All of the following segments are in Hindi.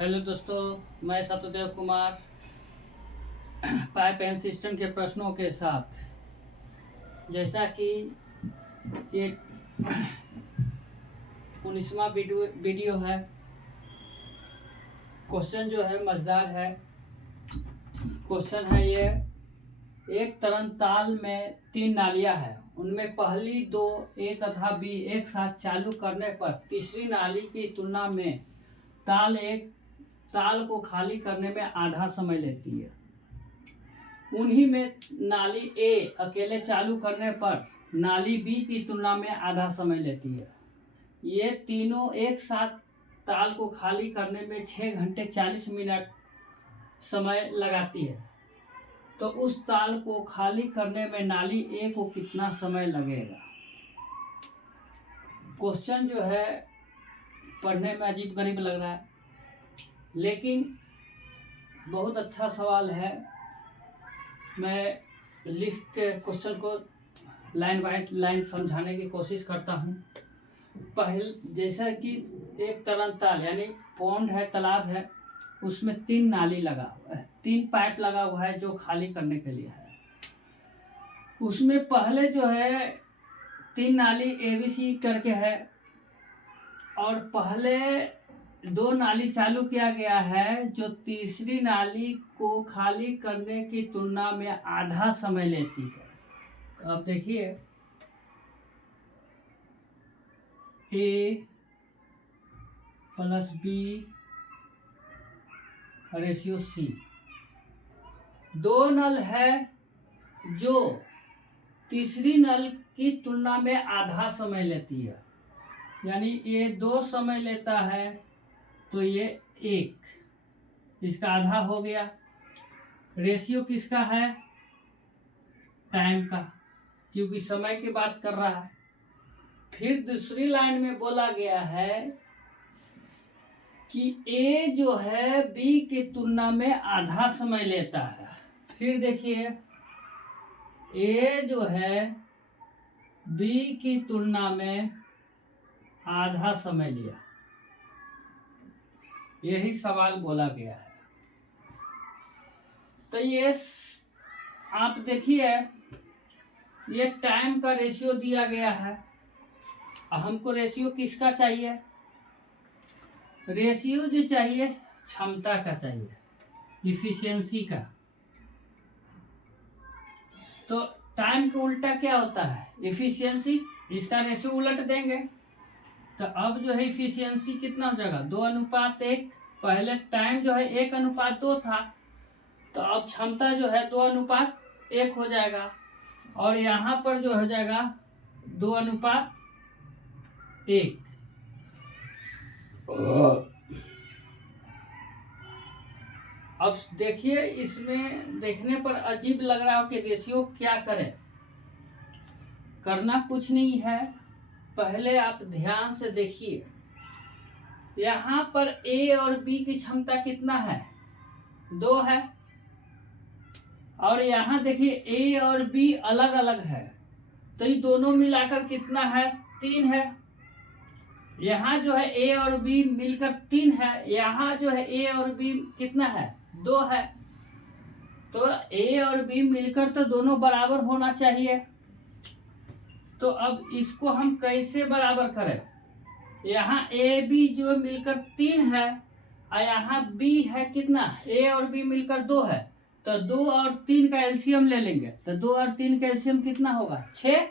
हेलो दोस्तों, मैं Satyadev Kumar pipe and system के प्रश्नों के साथ। जैसा कि ये 19वां वीडियो है। क्वेश्चन जो है मज़ेदार है। क्वेश्चन है ये, एक तरंग ताल में 3 नालियां हैं। उनमें पहली 2 ए तथा बी एक साथ चालू करने पर तीसरी नाली की तुलना में ताल को खाली करने में आधा समय लेती है। उन्हीं में नाली ए अकेले चालू करने पर नाली बी की तुलना में आधा समय लेती है। ये तीनों एक साथ ताल को खाली करने में 6 घंटे 40 मिनट समय लगाती है। तो उस ताल को खाली करने में नाली ए को कितना समय लगेगा। क्वेश्चन जो है पढ़ने में अजीब गरीब लग रहा है, लेकिन बहुत अच्छा सवाल है। मैं लिख के क्वेश्चन को लाइन बाय लाइन समझाने की कोशिश करता हूँ। जैसा कि एक तरंग ताल यानी पौंड है, तालाब है, उसमें 3 नाली लगा हुआ है, 3 पाइप लगा हुआ है जो खाली करने के लिए है। उसमें पहले जो है 3 नाली ABC करके है, और पहले 2 नाली चालू किया गया है जो तीसरी नाली को खाली करने की तुलना में आधा समय लेती है। तो अब देखिए, A + B रेशियो C। 2 नल है जो तीसरी नल की तुलना में आधा समय लेती है, यानी ये 2 समय लेता है तो ये 1, इसका आधा हो गया। रेशियो किसका है? टाइम का, क्योंकि समय की बात कर रहा है। फिर दूसरी लाइन में बोला गया है कि ए जो है बी की तुलना में आधा समय लेता है। फिर देखिए, ए जो है बी की तुलना में आधा समय लिया, यही सवाल बोला गया है। तो ये आप देखिए, ये टाइम का रेशियो दिया गया है। हमको रेशियो किसका चाहिए? रेशियो जो चाहिए क्षमता का चाहिए, इफिशियंसी का। तो टाइम का उल्टा क्या होता है? इफिशियंसी। इसका रेशियो उलट देंगे तो अब जो है इफिशियंसी कितना हो जाएगा? 2:1। पहले टाइम जो है 1:2 था, तो अब क्षमता जो है 2:1 हो जाएगा, और यहाँ पर जो हो जाएगा 2:1। अब देखिए, इसमें देखने पर अजीब लग रहा हो कि रेशियो क्या करें। करना कुछ नहीं है, पहले आप ध्यान से देखिए। यहाँ पर ए और बी की क्षमता कितना है? 2 है। और यहाँ देखिए ए और बी अलग अलग है, तो ये दोनों मिलाकर कितना है? 3 है। यहाँ जो है ए और बी मिलकर 3 है, यहाँ जो है ए और बी कितना है? 2 है। तो ए और बी मिलकर तो दोनों बराबर होना चाहिए। तो अब इसको हम कैसे बराबर करें? यहाँ ए बी जो मिलकर 3 है, और यहाँ बी है कितना? ए और बी मिलकर 2 है, तो 2 और 3 का एलसीएम ले लेंगे। तो 2 और 3 का एलसीएम कितना होगा? 6।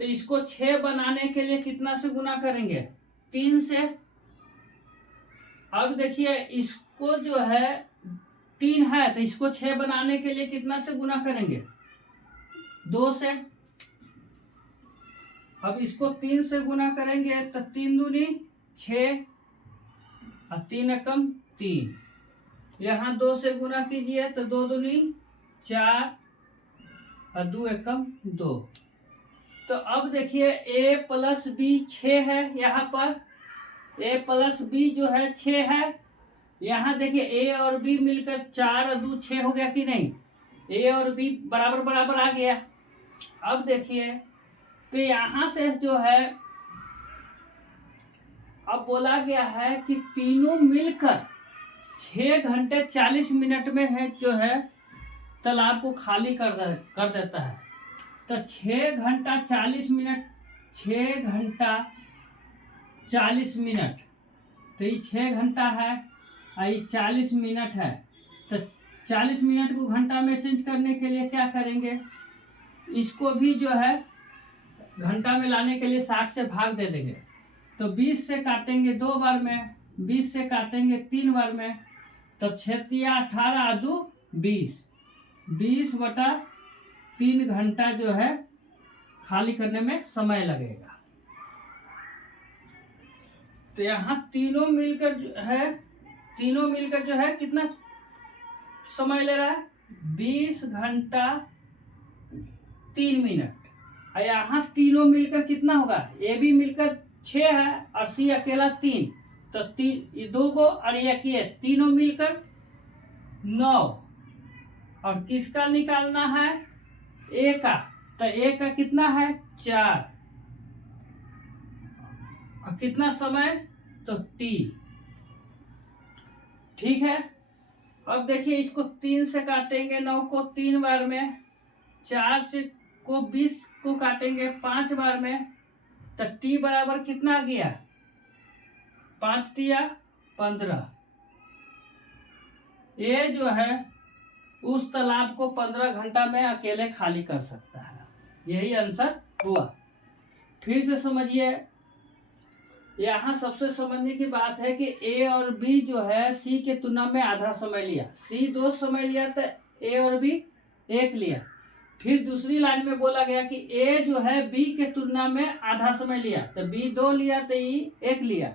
तो इसको 6 बनाने के लिए कितना से गुना करेंगे? 3 से। अब देखिए, इसको जो है 3 है, तो इसको 6 बनाने के लिए कितना से गुना करेंगे? 2 से। अब इसको 3 से गुना करेंगे तो 3 दूनी 6 और 3 एकम 3। यहाँ 2 से गुना कीजिए तो 2 दूनी 4 और 2 एकम 2। तो अब देखिए, a + b 6 है। यहाँ पर a + b जो है 6 है। यहाँ देखिए a और b मिलकर 4 और 2 6 हो गया कि नहीं? a और b बराबर बराबर आ गया। अब देखिए, तो यहाँ से जो है अब बोला गया है कि तीनों मिलकर 6 घंटे 40 मिनट में है जो है तालाब को खाली कर देता है। तो 6 घंटा 40 मिनट, 6 घंटा 40 मिनट, तो ये 6 घंटा है और ये 40 मिनट है। तो 40 मिनट को घंटा में चेंज करने के लिए क्या करेंगे, इसको भी जो है घंटा में लाने के लिए 60 से भाग दे देंगे। तो 20 से काटेंगे 2 बार में, 20 से काटेंगे 3 बार में, तब 6 तिया 18 2 20, 20/3 घंटा जो है खाली करने में समय लगेगा। तो यहाँ तीनों मिलकर जो है कितना समय ले रहा है, 20 घंटा 3 मिनट। और यहाँ तीनों मिलकर कितना होगा, ए बी मिलकर 6 है और सी अकेला 3, तो 2 को और ये तीनों मिलकर 9। और किसका निकालना है, ए का, तो ए का कितना है 4 और कितना समय, तो टी। ठीक है, अब देखिए इसको 3 से काटेंगे 9 को 3 बार में, 4 से को 20 को काटेंगे 5 बार में, तो टी बराबर कितना आ गया, 5 तिया 15। ये जो है उस तालाब को 15 घंटा में अकेले खाली कर सकता है। यही आंसर हुआ। फिर से समझिए, यहाँ सबसे समझने की बात है कि ए और बी जो है सी के तुलना में आधा समय लिया, सी 2 समय लिया तो ए और बी 1 लिया। फिर दूसरी लाइन में बोला गया कि ए जो है बी के तुलना में आधा समय लिया, तो बी 2 लिया तो ई 1 लिया।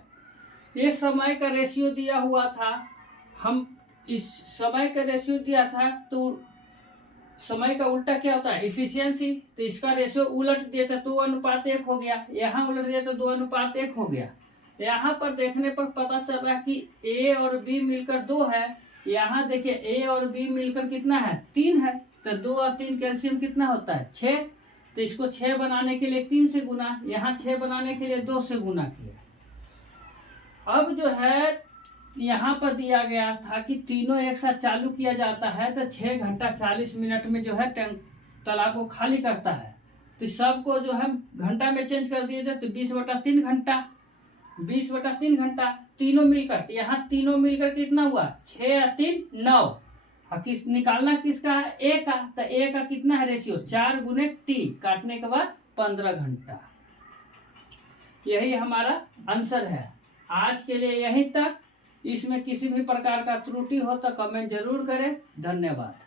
ये समय का रेशियो दिया हुआ था, हम इस समय का रेशियो दिया था, तो समय का उल्टा क्या होता है, इफिशियंसी। तो इसका रेशियो उलट दिया था 2:1 हो गया, यहाँ उलट दिया तो 2:1 हो गया। यहाँ पर देखने पर पता चल रहा है कि ए और बी मिलकर 2 है। यहाँ देखिए ए और बी मिलकर कितना है, 3 है। तो 2 और 3 कैल्शियम कितना होता है, 6। तो इसको 6 बनाने के लिए 3 से गुना, यहाँ 6 बनाने के लिए 2 से गुना किया। अब जो है यहाँ पर दिया गया था कि तीनों एक साथ चालू किया जाता है तो 6 घंटा 40 मिनट में जो है तालाब को खाली करता है। तो सबको जो है घंटा में चेंज कर दिए थे, तो 20/3 घंटा, 20/3 घंटा तीनों मिलकर। तो यहाँ तीनों मिलकर कितना हुआ, 6 और 3 9। और किस निकालना किसका है, ए का। तो ए का कितना है रेशियो, 4 गुने टी, काटने के बाद 15 घंटा। यही हमारा आंसर है। आज के लिए यहीं तक। इसमें किसी भी प्रकार का त्रुटि हो तो कमेंट जरूर करें। धन्यवाद।